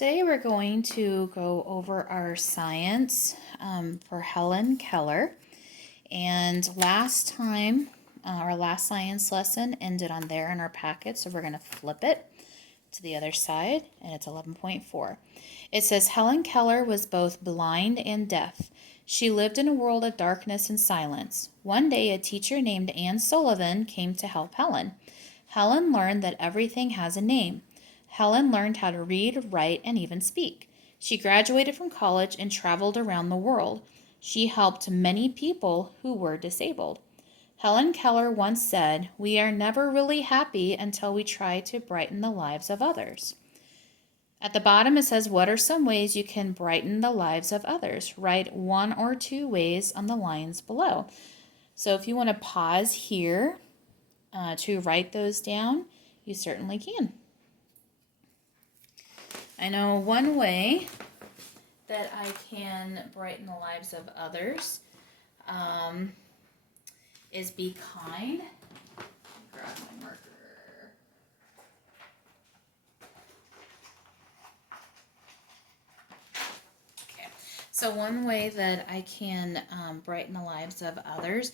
Today we're going to go over our science for Helen Keller. And last time, our last science lesson ended on there in our packet, so we're going to flip it to the other side, and it's 11.4. It says, Helen Keller was both blind and deaf. She lived in a world of darkness and silence. One day, a teacher named Anne Sullivan came to help Helen. Helen learned that everything has a name. Helen learned how to read, write, and even speak. She graduated from college and traveled around the world. She helped many people who were disabled. Helen Keller once said, "We are never really happy until we try to brighten the lives of others." At the bottom it says, what are some ways you can brighten the lives of others? Write 1 or 2 ways on the lines below. So if you want to pause here to write those down, you certainly can. I know one way that I can brighten the lives of others is be kind. Grab my marker. Okay, so one way that I can brighten the lives of others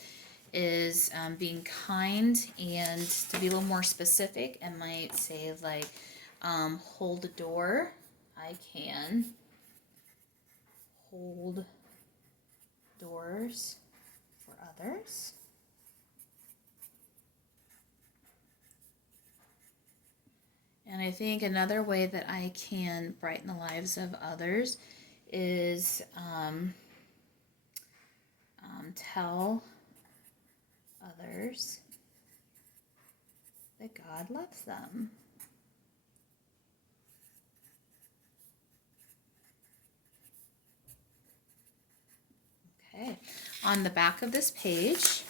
is being kind, and to be a little more specific, I might say like hold a door. I can hold doors for others. And I think another way that I can brighten the lives of others is tell others that God loves them. Okay, on the back of this page,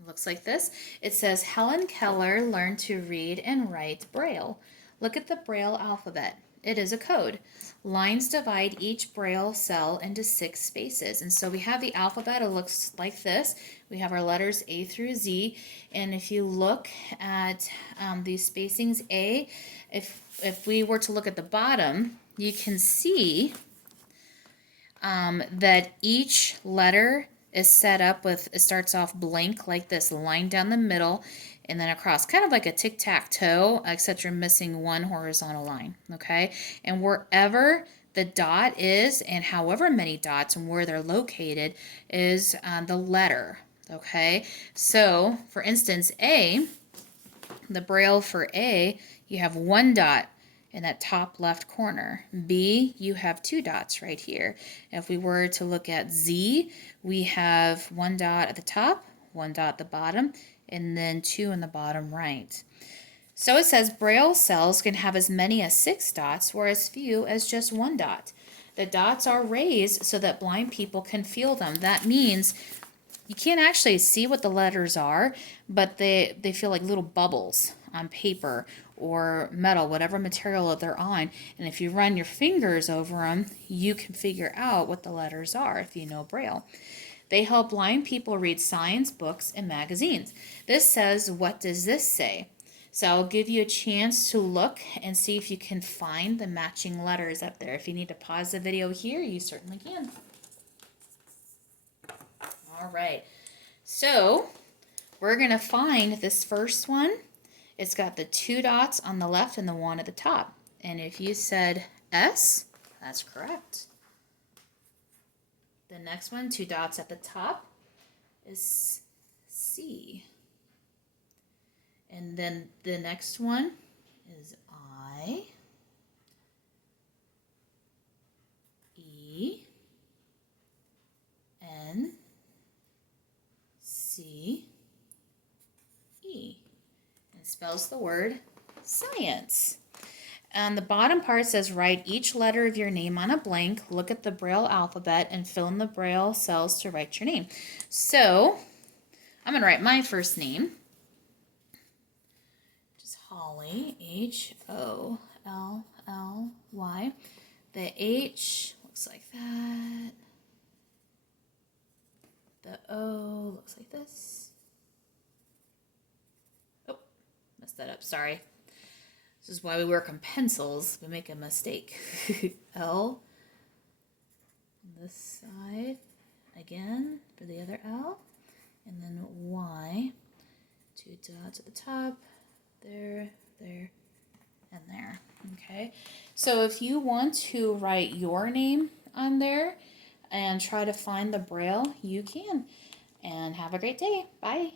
it looks like this. It says, Helen Keller learned to read and write Braille. Look at the Braille alphabet. It is a code. Lines divide each Braille cell into 6 spaces. And so we have the alphabet. It looks like this. We have our letters A through Z. And if you look at these spacings A, if we were to look at the bottom, you can see that each letter is set up with, it starts off blank like this, line down the middle and then across, kind of like a tic-tac-toe, except you're missing one horizontal line, okay? And wherever the dot is, and however many dots and where they're located, is the letter, okay? So, for instance, A, the Braille for A, you have 1 dot in that top left corner. B, you have 2 dots right here. If we were to look at Z, we have 1 dot at the top, 1 dot at the bottom, and then 2 in the bottom right. So it says Braille cells can have as many as 6 dots, or as few as just 1 dot. The dots are raised so that blind people can feel them. That means you can't actually see what the letters are, but they feel like little bubbles on paper or metal, whatever material that they're on. And if you run your fingers over them, you can figure out what the letters are if you know Braille. They help blind people read signs, books, and magazines. This says, what does this say? So I'll give you a chance to look and see if you can find the matching letters up there. If you need to pause the video here, you certainly can. All right, so we're going to find this first one. It's got the 2 dots on the left and the 1 at the top. And if you said S, that's correct. The next one, 2 dots at the top, is C. And then the next one is I, E, N, C, E. And spells the word science. On the bottom part says write each letter of your name on a blank, look at the Braille alphabet, and fill in the Braille cells to write your name. So I'm going to write my first name, which is Holly, H-O-L-L-Y. The H looks like that. The O looks like this. messed that up. Sorry. This is why we work on pencils. We make a mistake. L. This side again for the other L. And then Y. 2 dots at the top. There, there, and there. Okay. So if you want to write your name on there and try to find the Braille, you can. And have a great day. Bye.